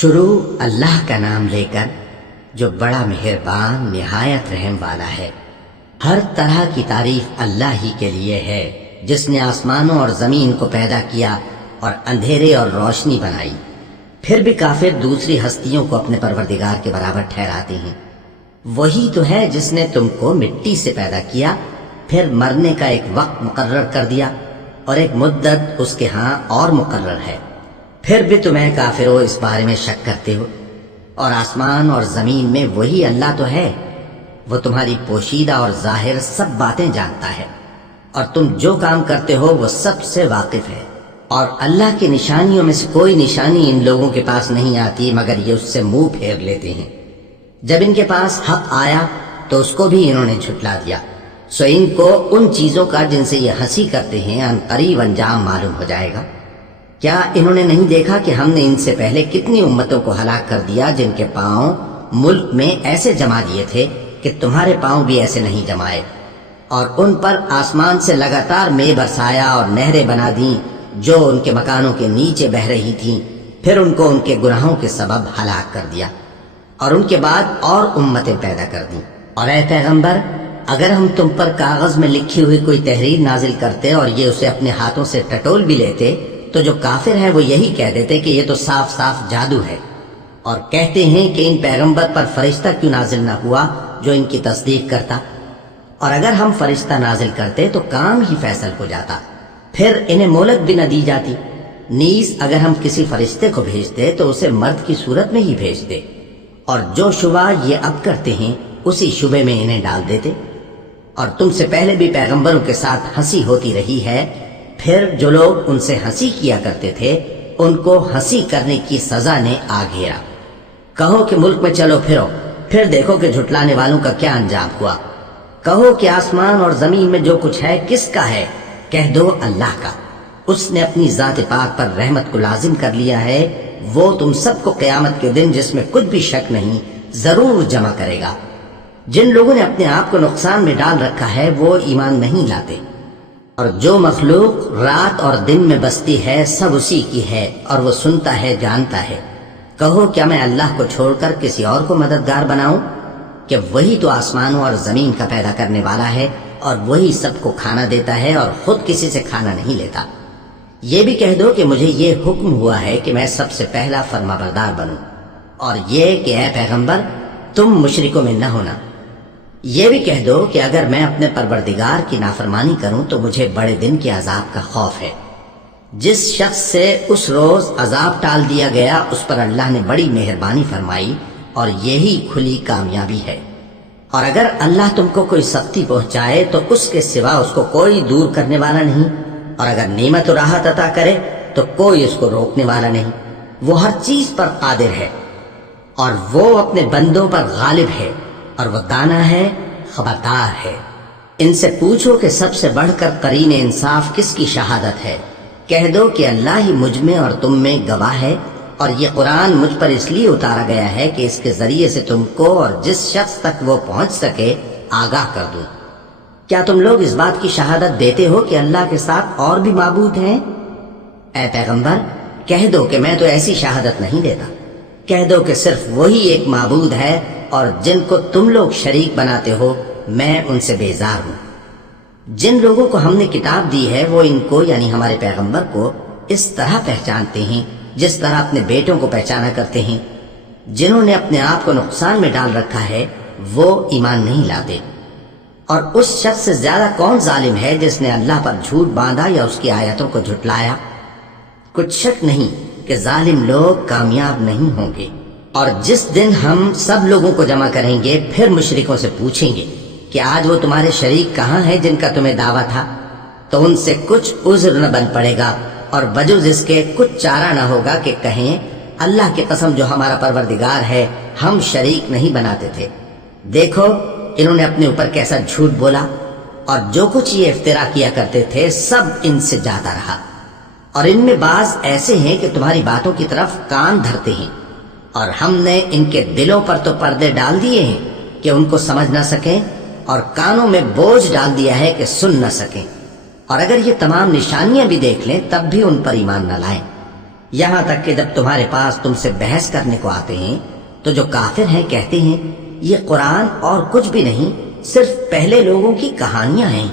شروع اللہ کا نام لے کر جو بڑا مہربان نہایت رحم والا ہے۔ ہر طرح کی تعریف اللہ ہی کے لیے ہے جس نے آسمانوں اور زمین کو پیدا کیا اور اندھیرے اور روشنی بنائی۔ پھر بھی کافر دوسری ہستیوں کو اپنے پروردگار کے برابر ٹھہراتے ہیں۔ وہی تو ہے جس نے تم کو مٹی سے پیدا کیا، پھر مرنے کا ایک وقت مقرر کر دیا اور ایک مدت اس کے ہاں اور مقرر ہے۔ پھر بھی تمہیں کافرو اس بارے میں شک کرتے ہو، اور آسمان اور زمین میں وہی اللہ تو ہے۔ وہ تمہاری پوشیدہ اور ظاہر سب باتیں جانتا ہے، اور تم جو کام کرتے ہو وہ سب سے واقف ہے۔ اور اللہ کی نشانیوں میں سے کوئی نشانی ان لوگوں کے پاس نہیں آتی مگر یہ اس سے منہ پھیر لیتے ہیں۔ جب ان کے پاس حق آیا تو اس کو بھی انہوں نے جھٹلا دیا، سو ان کو ان چیزوں کا جن سے یہ ہنسی کرتے ہیں ان قریب انجام معلوم ہو جائے گا۔ کیا انہوں نے نہیں دیکھا کہ ہم نے ان سے پہلے کتنی امتوں کو ہلاک کر دیا جن کے پاؤں ملک میں ایسے جما دیے تھے کہ تمہارے پاؤں بھی ایسے نہیں جمائے، اور ان پر آسمان سے لگاتار مے برسایا اور نہریں بنا دیں جو ان کے مکانوں کے نیچے بہہ رہی تھیں، پھر ان کو ان کے گناہوں کے سبب ہلاک کر دیا، اور ان کے بعد اور امتیں پیدا کر دیں۔ اور اے پیغمبر، اگر ہم تم پر کاغذ میں لکھی ہوئی کوئی تحریر نازل کرتے اور یہ اسے اپنے ہاتھوں سے ٹٹول بھی لیتے تو جو کافر ہیں وہ یہی کہہ دیتے کہ یہ تو صاف صاف جادو ہے، اور کہتے ہیں کہ ان پیغمبر پر فرشتہ کیوں نازل نہ ہوا جو ان کی تصدیق کرتا، اور اگر ہم فرشتہ نازل کرتے تو کام ہی فیصل ہو جاتا، پھر انہیں مہلت بھی نہ دی جاتی۔ نیز اگر ہم کسی فرشتے کو بھیجتے تو اسے مرد کی صورت میں ہی بھیجتے، اور جو شبہ یہ اب کرتے ہیں اسی شبے میں انہیں ڈال دیتے۔ اور تم سے پہلے بھی پیغمبروں کے ساتھ ہنسی ہوتی رہی ہے، پھر جو لوگ ان سے ہنسی کیا کرتے تھے ان کو ہنسی کرنے کی سزا نے آ گھیرا۔ کہو کہ ملک میں چلو پھرو، پھر دیکھو کہ جھٹلانے والوں کا کیا انجام ہوا۔ کہو کہ آسمان اور زمین میں جو کچھ ہے کس کا ہے؟ کہہ دو اللہ کا۔ اس نے اپنی ذات پاک پر رحمت کو لازم کر لیا ہے، وہ تم سب کو قیامت کے دن جس میں کچھ بھی شک نہیں ضرور جمع کرے گا۔ جن لوگوں نے اپنے آپ کو نقصان میں ڈال رکھا ہے وہ ایمان نہیں لاتے، اور جو مخلوق رات اور دن میں بستی ہے سب اسی کی ہے، اور وہ سنتا ہے جانتا ہے۔ کہو کیا میں اللہ کو چھوڑ کر کسی اور کو مددگار بناؤں؟ کہ وہی تو آسمانوں اور زمین کا پیدا کرنے والا ہے، اور وہی سب کو کھانا دیتا ہے اور خود کسی سے کھانا نہیں لیتا۔ یہ بھی کہہ دو کہ مجھے یہ حکم ہوا ہے کہ میں سب سے پہلا فرما بردار بنوں، اور یہ کہ اے پیغمبر تم مشرکوں میں نہ ہونا۔ یہ بھی کہہ دو کہ اگر میں اپنے پروردگار کی نافرمانی کروں تو مجھے بڑے دن کے عذاب کا خوف ہے۔ جس شخص سے اس روز عذاب ٹال دیا گیا اس پر اللہ نے بڑی مہربانی فرمائی، اور یہی کھلی کامیابی ہے۔ اور اگر اللہ تم کو کوئی سختی پہنچائے تو اس کے سوا اس کو کوئی دور کرنے والا نہیں، اور اگر نعمت و راحت عطا کرے تو کوئی اس کو روکنے والا نہیں۔ وہ ہر چیز پر قادر ہے، اور وہ اپنے بندوں پر غالب ہے، اور وہ دانا ہے، خبردار ہے۔ ان سے پوچھو کہ سب سے بڑھ کر قرین انصاف کس کی شہادت ہے؟ کہہ دو کہ اللہ ہی مجھ میں اور تم میں گواہ ہے، اور یہ قرآن مجھ پر اس لیے اتارا گیا ہے کہ اس کے ذریعے سے تم کو اور جس شخص تک وہ پہنچ سکے آگاہ کر دوں۔ کیا تم لوگ اس بات کی شہادت دیتے ہو کہ اللہ کے ساتھ اور بھی معبود ہیں؟ اے پیغمبر کہہ دو کہ میں تو ایسی شہادت نہیں دیتا۔ کہہ دو کہ صرف وہی ایک معبود ہے، اور جن کو تم لوگ شریک بناتے ہو میں ان سے بیزار ہوں۔ جن لوگوں کو ہم نے کتاب دی ہے وہ ان کو یعنی ہمارے پیغمبر کو اس طرح پہچانتے ہیں جس طرح اپنے بیٹوں کو پہچانا کرتے ہیں۔ جنہوں نے اپنے آپ کو نقصان میں ڈال رکھا ہے وہ ایمان نہیں لاتے۔ اور اس شخص سے زیادہ کون ظالم ہے جس نے اللہ پر جھوٹ باندھا یا اس کی آیتوں کو جھٹلایا؟ کچھ شک نہیں کہ ظالم لوگ کامیاب نہیں ہوں گے۔ اور جس دن ہم سب لوگوں کو جمع کریں گے پھر مشرکوں سے پوچھیں گے کہ آج وہ تمہارے شریک کہاں ہیں جن کا تمہیں دعویٰ تھا، تو ان سے کچھ عذر نہ بن پڑے گا، اور بجز اس کے کچھ چارہ نہ ہوگا کہ کہیں اللہ کی قسم جو ہمارا پروردگار ہے ہم شریک نہیں بناتے تھے۔ دیکھو انہوں نے اپنے اوپر کیسا جھوٹ بولا، اور جو کچھ یہ افترا کیا کرتے تھے سب ان سے جاتا رہا۔ اور ان میں بعض ایسے ہیں کہ تمہاری باتوں کی طرف کان دھرتے ہیں، اور ہم نے ان کے دلوں پر تو پردے ڈال دیے ہیں کہ ان کو سمجھ نہ سکیں، اور کانوں میں بوجھ ڈال دیا ہے کہ سن نہ سکیں، اور اگر یہ تمام نشانیاں بھی دیکھ لیں تب بھی ان پر ایمان نہ لائیں۔ یہاں تک کہ جب تمہارے پاس تم سے بحث کرنے کو آتے ہیں تو جو کافر ہیں کہتے ہیں یہ قرآن اور کچھ بھی نہیں، صرف پہلے لوگوں کی کہانیاں ہیں۔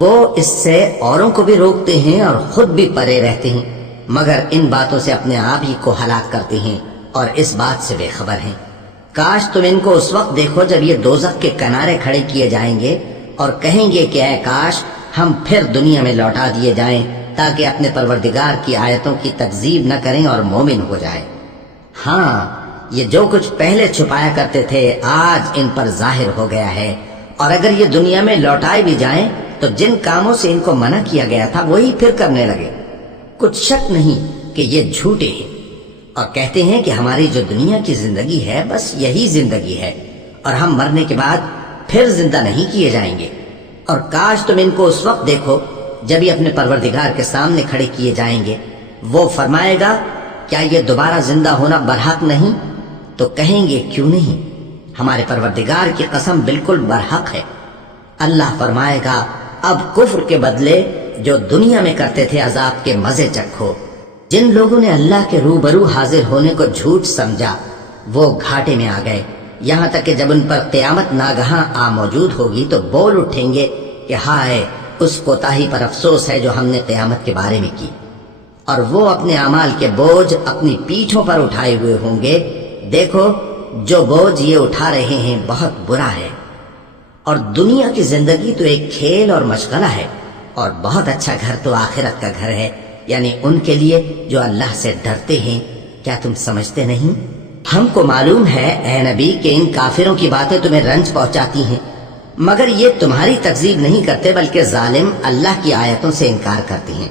وہ اس سے اوروں کو بھی روکتے ہیں اور خود بھی پرے رہتے ہیں، مگر ان باتوں سے اپنے آپ ہی کو ہلاک کرتے ہیں اور اس بات سے بے خبر ہیں۔ کاش تم ان کو اس وقت دیکھو جب یہ دوزخ کے کنارے کھڑے کیے جائیں گے اور کہیں گے کہ اے کاش ہم پھر دنیا میں لوٹا دیے جائیں تاکہ اپنے پروردگار کی آیتوں کی تکذیب نہ کریں اور مومن ہو جائیں۔ ہاں، یہ جو کچھ پہلے چھپایا کرتے تھے آج ان پر ظاہر ہو گیا ہے، اور اگر یہ دنیا میں لوٹائے بھی جائیں تو جن کاموں سے ان کو منع کیا گیا تھا وہی پھر کرنے لگے۔ کچھ شک نہیں کہ یہ جھوٹے ہیں، اور کہتے ہیں کہ ہماری جو دنیا کی زندگی ہے بس یہی زندگی ہے اور ہم مرنے کے بعد پھر زندہ نہیں کیے جائیں گے۔ اور کاش تم ان کو اس وقت دیکھو جب یہ اپنے پروردگار کے سامنے کھڑے کیے جائیں گے، وہ فرمائے گا کیا یہ دوبارہ زندہ ہونا برحق نہیں؟ تو کہیں گے کیوں نہیں، ہمارے پروردگار کی قسم بالکل برحق ہے۔ اللہ فرمائے گا اب کفر کے بدلے جو دنیا میں کرتے تھے عذاب کے مزے چکھو۔ جن لوگوں نے اللہ کے روبرو حاضر ہونے کو جھوٹ سمجھا وہ گھاٹے میں آ گئے، یہاں تک کہ جب ان پر قیامت ناگہاں آ موجود ہوگی تو بول اٹھیں گے کہ ہائے اس کوتاہی پر افسوس ہے جو ہم نے قیامت کے بارے میں کی، اور وہ اپنے اعمال کے بوجھ اپنی پیٹھوں پر اٹھائے ہوئے ہوں گے۔ دیکھو جو بوجھ یہ اٹھا رہے ہیں بہت برا ہے، اور دنیا کی زندگی تو ایک کھیل اور مشغلہ ہے، اور بہت اچھا گھر تو آخرت کا گھر ہے، یعنی ان کے لیے جو اللہ سے ڈرتے ہیں۔ کیا تم سمجھتے نہیں؟ ہم کو معلوم ہے اے نبی کہ ان کافروں کی باتیں تمہیں رنج پہنچاتی ہیں، مگر یہ تمہاری تکذیب نہیں کرتے بلکہ ظالم اللہ کی آیتوں سے انکار کرتے ہیں،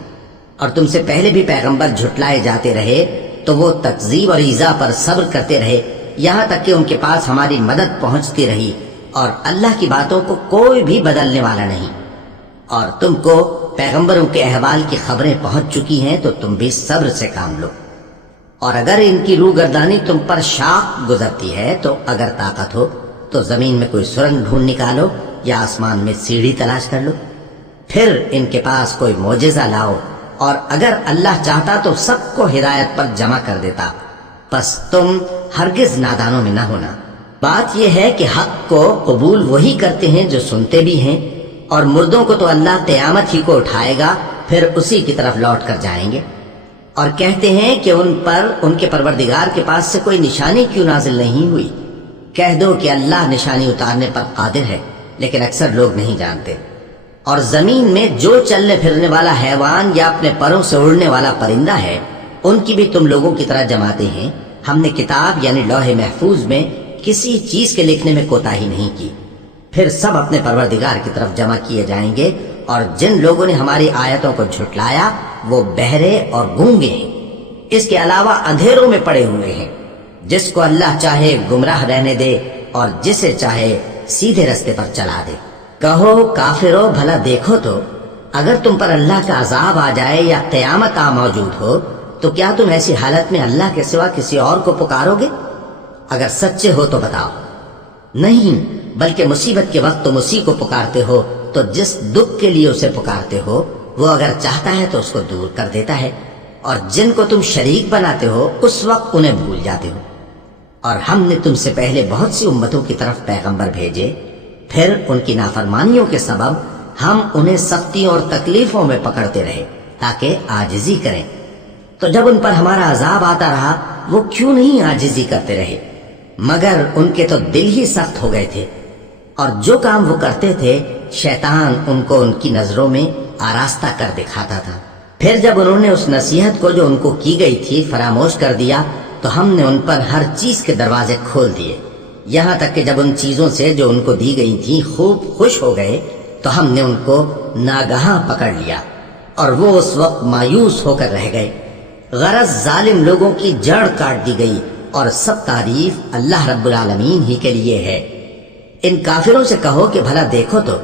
اور تم سے پہلے بھی پیغمبر جھٹلائے جاتے رہے تو وہ تکذیب اور ایذا پر صبر کرتے رہے یہاں تک کہ ان کے پاس ہماری مدد پہنچتی رہی، اور اللہ کی باتوں کو کوئی بھی بدلنے والا نہیں۔ اور تم کو پیغمبروں کے احوال کی خبریں پہنچ چکی ہیں تو تم بھی صبر سے کام لو، اور اگر ان کی روح گردانی تم پر شاق گزرتی ہے تو اگر طاقت ہو تو زمین میں کوئی سرنگ ڈھونڈ نکالو یا آسمان میں سیڑھی تلاش کر لو، پھر ان کے پاس کوئی معجزہ لاؤ، اور اگر اللہ چاہتا تو سب کو ہدایت پر جمع کر دیتا، پس تم ہرگز نادانوں میں نہ ہونا۔ بات یہ ہے کہ حق کو قبول وہی کرتے ہیں جو سنتے بھی ہیں، اور مردوں کو تو اللہ قیامت ہی کو اٹھائے گا پھر اسی کی طرف لوٹ کر جائیں گے، اور کہتے ہیں کہ ان پر ان کے پروردگار کے پاس سے کوئی نشانی کیوں نازل نہیں ہوئی۔ کہہ دو کہ اللہ نشانی اتارنے پر قادر ہے، لیکن اکثر لوگ نہیں جانتے۔ اور زمین میں جو چلنے پھرنے والا حیوان یا اپنے پروں سے اڑنے والا پرندہ ہے ان کی بھی تم لوگوں کی طرح جماتے ہیں۔ ہم نے کتاب یعنی لوح محفوظ میں کسی چیز کے لکھنے میں کوتاہی نہیں کی، پھر سب اپنے پروردگار کی طرف جمع کیے جائیں گے، اور جن لوگوں نے ہماری آیتوں کو جھٹلایا وہ بہرے اور گونگے ہیں، اس کے علاوہ اندھیروں میں پڑے ہوئے ہیں۔ جس کو اللہ چاہے گمراہ رہنے دے اور جسے چاہے سیدھے رستے پر چلا دے۔ کہو کافرو بھلا دیکھو تو اگر تم پر اللہ کا عذاب آ جائے یا قیامت آ موجود ہو تو کیا تم ایسی حالت میں اللہ کے سوا کسی اور کو پکارو گے؟ اگر سچے ہو تو بتاؤ۔ نہیں، بلکہ مصیبت کے وقت تم اسی کو پکارتے ہو، تو جس دکھ کے لیے اسے پکارتے ہو وہ اگر چاہتا ہے تو اس کو دور کر دیتا ہے، اور جن کو تم شریک بناتے ہو اس وقت انہیں بھول جاتے ہو۔ اور ہم نے تم سے پہلے بہت سی امتوں کی طرف پیغمبر بھیجے، پھر ان کی نافرمانیوں کے سبب ہم انہیں سختیوں اور تکلیفوں میں پکڑتے رہے تاکہ عاجزی کریں، تو جب ان پر ہمارا عذاب آتا رہا وہ کیوں نہیں عاجزی کرتے رہے، مگر ان کے تو دل ہی سخت ہو گئے تھے، اور جو کام وہ کرتے تھے شیطان ان کو ان کی نظروں میں آراستہ کر دکھاتا تھا۔ پھر جب انہوں نے اس نصیحت کو جو ان کو کی گئی تھی فراموش کر دیا تو ہم نے ان پر ہر چیز کے دروازے کھول دیے، یہاں تک کہ جب ان چیزوں سے جو ان کو دی گئی تھی خوب خوش ہو گئے تو ہم نے ان کو ناگہاں پکڑ لیا، اور وہ اس وقت مایوس ہو کر رہ گئے۔ غرض ظالم لوگوں کی جڑ کاٹ دی گئی، اور سب تعریف اللہ رب العالمین ہی کے لیے ہے۔ ان کافروں سے کہو کہ بھلا دیکھو تو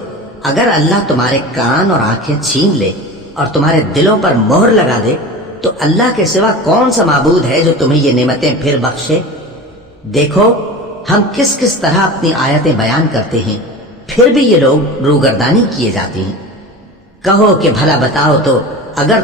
اگر اللہ تمہارے کان اور آنکھیں چھین لے اور تمہارے دلوں پر مہر لگا دے تو اللہ کے سوا کون سا معبود ہے جو تمہیں یہ نعمتیں پھر بخشے؟ دیکھو ہم کس کس طرح اپنی آیتیں بیان کرتے ہیں، پھر بھی یہ لوگ روگردانی کیے جاتے ہیں۔ کہو کہ بھلا بتاؤ تو اگر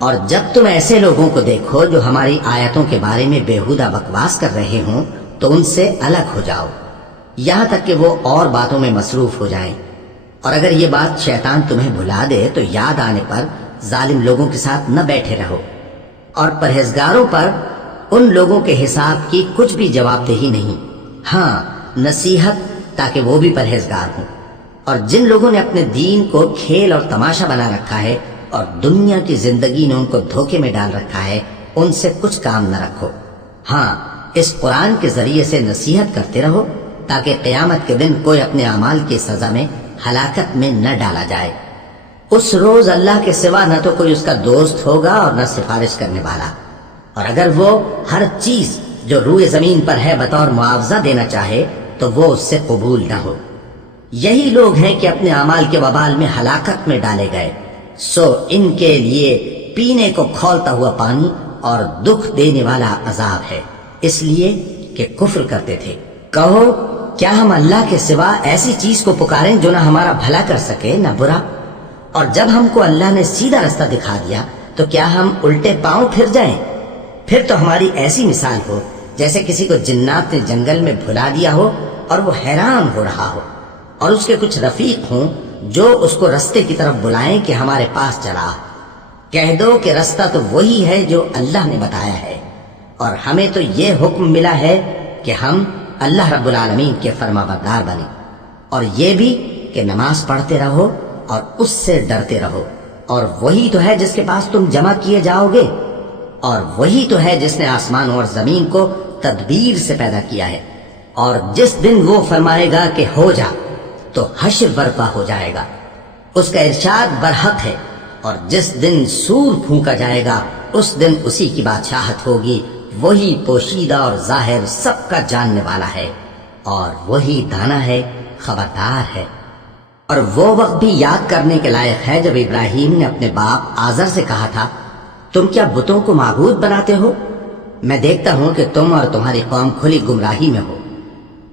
اور جب تم ایسے لوگوں کو دیکھو جو ہماری آیتوں کے بارے میں بیہودہ بکواس کر رہے ہوں تو ان سے الگ ہو جاؤ، یہاں تک کہ وہ اور باتوں میں مصروف ہو جائیں۔ اور اگر یہ بات شیطان تمہیں بھلا دے تو یاد آنے پر ظالم لوگوں کے ساتھ نہ بیٹھے رہو، اور پرہیزگاروں پر ان لوگوں کے حساب کی کچھ بھی جواب دہی نہیں، ہاں نصیحت تاکہ وہ بھی پرہیزگار ہوں۔ اور جن لوگوں نے اپنے دین کو کھیل اور تماشا بنا رکھا ہے اور دنیا کی زندگی نے ان کو دھوکے میں ڈال رکھا ہے، ان سے کچھ کام نہ رکھو، ہاں اس قرآن کے ذریعے سے نصیحت کرتے رہو تاکہ قیامت کے دن کوئی اپنے اعمال کی سزا میں ہلاکت میں نہ ڈالا جائے۔ اس روز اللہ کے سوا نہ تو کوئی اس کا دوست ہوگا اور نہ سفارش کرنے والا، اور اگر وہ ہر چیز جو روئے زمین پر ہے بطور معاوضہ دینا چاہے تو وہ اس سے قبول نہ ہو۔ یہی لوگ ہیں کہ اپنے اعمال کے وبال میں ہلاکت میں ڈالے گئے، سو ان کے لیے پینے کو کھولتا ہوا پانی اور دکھ دینے والا عذاب ہے، اس لیے کہ کفر کرتے تھے۔ کہو کیا ہم اللہ کے سوا ایسی چیز کو پکاریں جو نہ ہمارا بھلا کر سکے نہ برا؟ اور جب ہم کو اللہ نے سیدھا رستہ دکھا دیا تو کیا ہم الٹے پاؤں پھر جائیں؟ پھر تو ہماری ایسی مثال ہو جیسے کسی کو جنات نے جنگل میں بھلا دیا ہو اور وہ حیران ہو رہا ہو، اور اس کے کچھ رفیق ہوں جو اس کو رستے کی طرف بلائیں کہ ہمارے پاس چلا۔ کہہ دو کہ رستہ تو وہی ہے جو اللہ نے بتایا ہے، اور ہمیں تو یہ حکم ملا ہے کہ ہم اللہ رب العالمین کے فرما بردار بنیں، اور یہ بھی کہ نماز پڑھتے رہو اور اس سے ڈرتے رہو، اور وہی تو ہے جس کے پاس تم جمع کیے جاؤ گے، اور وہی تو ہے جس نے آسمان اور زمین کو تدبیر سے پیدا کیا ہے، اور جس دن وہ فرمائے گا کہ ہو جا تو حشر برپا ہو جائے گا، اس کا ارشاد برحق ہے، اور جس دن سور پھونکا جائے گا اس دن اسی کی بادشاہت ہوگی، وہی پوشیدہ اور ظاہر سب کا جاننے والا ہے، اور وہی دانا ہے، خبردار ہے۔ اور وہ وقت بھی یاد کرنے کے لائق ہے جب ابراہیم نے اپنے باپ آزر سے کہا تھا، تم کیا بتوں کو معبود بناتے ہو؟ میں دیکھتا ہوں کہ تم اور تمہاری قوم کھلی گمراہی میں ہو۔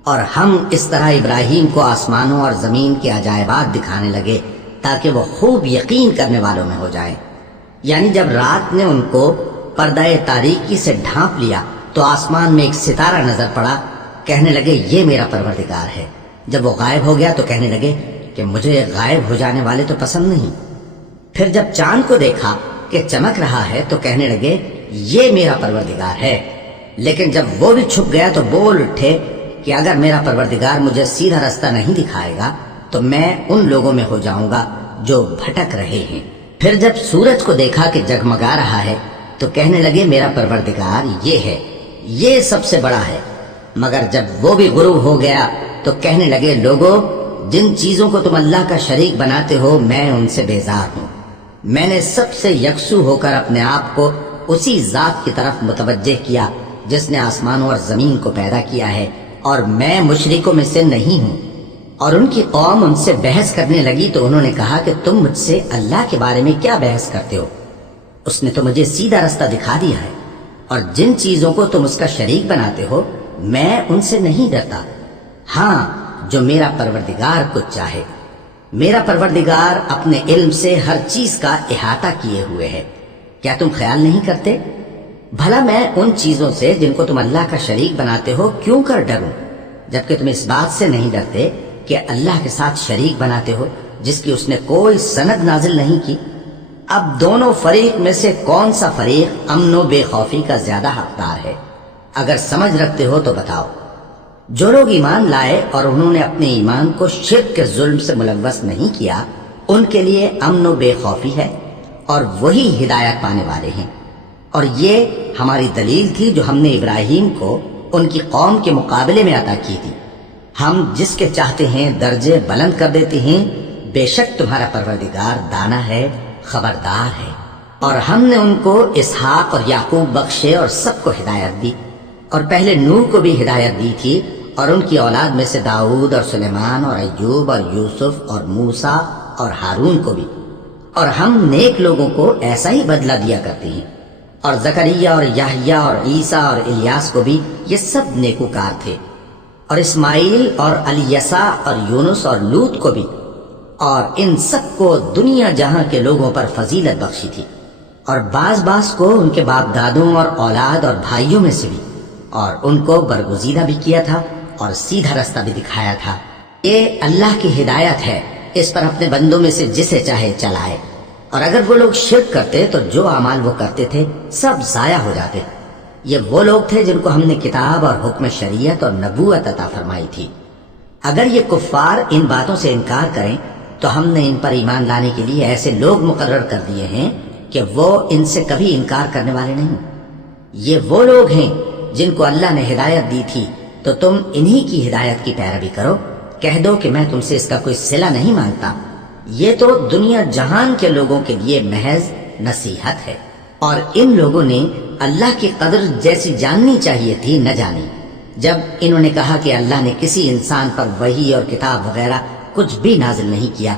اور ہم اس طرح ابراہیم کو آسمانوں اور زمین کے عجائبات دکھانے لگے تاکہ وہ خوب یقین کرنے والوں میں ہو جائیں۔ یعنی جب رات نے ان کو پردہ تاریکی سے ڈھانپ لیا تو آسمان میں ایک ستارہ نظر پڑا، کہنے لگے یہ میرا پروردگار ہے۔ جب وہ غائب ہو گیا تو کہنے لگے کہ مجھے غائب ہو جانے والے تو پسند نہیں۔ پھر جب چاند کو دیکھا کہ چمک رہا ہے تو کہنے لگے یہ میرا پروردگار ہے۔ لیکن جب وہ بھی چھپ گیا تو بول اٹھے کہ اگر میرا پروردگار مجھے سیدھا رستہ نہیں دکھائے گا تو میں ان لوگوں میں ہو جاؤں گا جو بھٹک رہے ہیں۔ پھر جب سورج کو دیکھا کہ جگمگا رہا ہے تو کہنے لگے میرا پروردگار یہ ہے، یہ سب سے بڑا ہے۔ مگر جب وہ بھی غروب ہو گیا تو کہنے لگے لوگو، جن چیزوں کو تم اللہ کا شریک بناتے ہو میں ان سے بیزار ہوں۔ میں نے سب سے یکسو ہو کر اپنے آپ کو اسی ذات کی طرف متوجہ کیا جس نے آسمانوں اور زمین کو پیدا کیا ہے، اور میں مشرکوں میں سے نہیں ہوں۔ اور ان کی قوم ان سے بحث کرنے لگی تو انہوں نے کہا کہ تم مجھ سے اللہ کے بارے میں کیا بحث کرتے ہو؟ اس نے تو مجھے سیدھا رستہ دکھا دیا ہے، اور جن چیزوں کو تم اس کا شریک بناتے ہو میں ان سے نہیں ڈرتا، ہاں جو میرا پروردگار کچھ چاہے۔ میرا پروردگار اپنے علم سے ہر چیز کا احاطہ کیے ہوئے ہے۔ کیا تم خیال نہیں کرتے؟ بھلا میں ان چیزوں سے جن کو تم اللہ کا شریک بناتے ہو کیوں کر ڈروں، جبکہ تم اس بات سے نہیں ڈرتے کہ اللہ کے ساتھ شریک بناتے ہو جس کی اس نے کوئی سند نازل نہیں کی۔ اب دونوں فریق میں سے کون سا فریق امن و بے خوفی کا زیادہ حقدار ہے؟ اگر سمجھ رکھتے ہو تو بتاؤ۔ جو لوگ ایمان لائے اور انہوں نے اپنے ایمان کو شرک کے ظلم سے ملوث نہیں کیا، ان کے لیے امن و بے خوفی ہے، اور وہی ہدایت پانے والے ہیں۔ اور یہ ہماری دلیل تھی جو ہم نے ابراہیم کو ان کی قوم کے مقابلے میں عطا کی تھی۔ ہم جس کے چاہتے ہیں درجے بلند کر دیتے ہیں، بے شک تمہارا پروردگار دانا ہے، خبردار ہے۔ اور ہم نے ان کو اسحاق اور یعقوب بخشے اور سب کو ہدایت دی، اور پہلے نوح کو بھی ہدایت دی تھی، اور ان کی اولاد میں سے داؤد اور سلیمان اور ایوب اور یوسف اور موسیٰ اور ہارون کو بھی۔ اور ہم نیک لوگوں کو ایسا ہی بدلہ دیا کرتے ہیں۔ اور زکریا اور یحییٰ اور عیسیٰ اور الیاس کو بھی، یہ سب نیکوکار تھے۔ اور اسماعیل اور الیسع اور یونس اور لوط کو بھی، اور ان سب کو دنیا جہاں کے لوگوں پر فضیلت بخشی تھی۔ اور بعض کو ان کے باپ دادوں اور اولاد اور بھائیوں میں سے بھی، اور ان کو برگزیدہ بھی کیا تھا اور سیدھا رستہ بھی دکھایا تھا۔ یہ اللہ کی ہدایت ہے، اس پر اپنے بندوں میں سے جسے چاہے چلائے۔ اور اگر وہ لوگ شرک کرتے تو جو اعمال وہ کرتے تھے سب ضائع ہو جاتے۔ یہ وہ لوگ تھے جن کو ہم نے کتاب اور حکم شریعت اور نبوت عطا فرمائی تھی۔ اگر یہ کفار ان باتوں سے انکار کریں تو ہم نے ان پر ایمان لانے کے لیے ایسے لوگ مقرر کر دیے ہیں کہ وہ ان سے کبھی انکار کرنے والے نہیں۔ یہ وہ لوگ ہیں جن کو اللہ نے ہدایت دی تھی، تو تم انہی کی ہدایت کی پیروی کرو۔ کہہ دو کہ میں تم سے اس کا کوئی صلہ نہیں مانگتا، یہ تو دنیا جہان کے لوگوں کے لیے محض نصیحت ہے۔ اور ان لوگوں نے اللہ کی قدر جیسی جاننی چاہیے تھی نہ جانی۔ جب انہوں نے کہا کہ اللہ نے کسی انسان پر وحی اور کتاب وغیرہ کچھ بھی نازل نہیں کیا،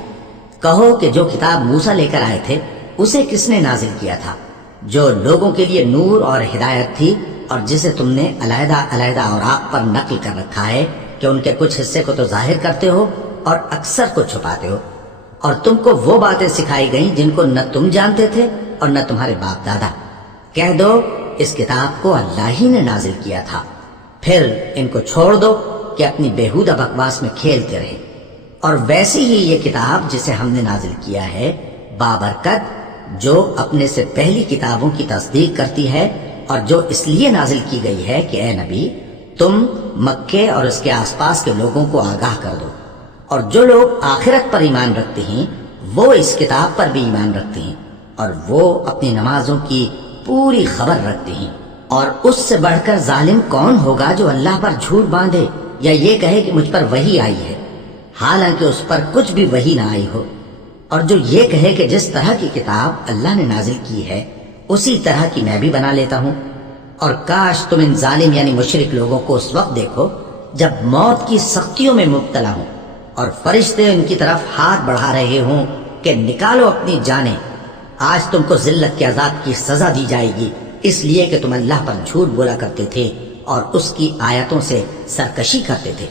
کہو کہ جو کتاب موسیٰ لے کر آئے تھے اسے کس نے نازل کیا تھا، جو لوگوں کے لیے نور اور ہدایت تھی، اور جسے تم نے علیحدہ علیحدہ اوراق پر نقل کر رکھا ہے کہ ان کے کچھ حصے کو تو ظاہر کرتے ہو اور اکثر کو چھپاتے ہو۔ اور تم کو وہ باتیں سکھائی گئیں جن کو نہ تم جانتے تھے اور نہ تمہارے باپ دادا۔ کہہ دو اس کتاب کو اللہ ہی نے نازل کیا تھا، پھر ان کو چھوڑ دو کہ اپنی بیہودہ بکواس میں کھیلتے رہے۔ اور ویسی ہی یہ کتاب جسے ہم نے نازل کیا ہے بابرکت، جو اپنے سے پہلی کتابوں کی تصدیق کرتی ہے، اور جو اس لیے نازل کی گئی ہے کہ اے نبی تم مکے اور اس کے آس پاس کے لوگوں کو آگاہ کر دو، اور جو لوگ آخرت پر ایمان رکھتے ہیں وہ اس کتاب پر بھی ایمان رکھتے ہیں، اور وہ اپنی نمازوں کی پوری خبر رکھتے ہیں۔ اور اس سے بڑھ کر ظالم کون ہوگا جو اللہ پر جھوٹ باندھے یا یہ کہے کہ مجھ پر وحی آئی ہے، حالانکہ اس پر کچھ بھی وحی نہ آئی ہو، اور جو یہ کہے کہ جس طرح کی کتاب اللہ نے نازل کی ہے اسی طرح کی میں بھی بنا لیتا ہوں۔ اور کاش تم ان ظالم یعنی مشرک لوگوں کو اس وقت دیکھو جب موت کی سختیوں میں مبتلا ہوں اور فرشتے ان کی طرف ہاتھ بڑھا رہے ہوں کہ نکالو اپنی جانیں، آج تم کو ذلت کے عذاب کی سزا دی جائے گی، اس لیے کہ تم اللہ پر جھوٹ بولا کرتے تھے اور اس کی آیتوں سے سرکشی کرتے تھے۔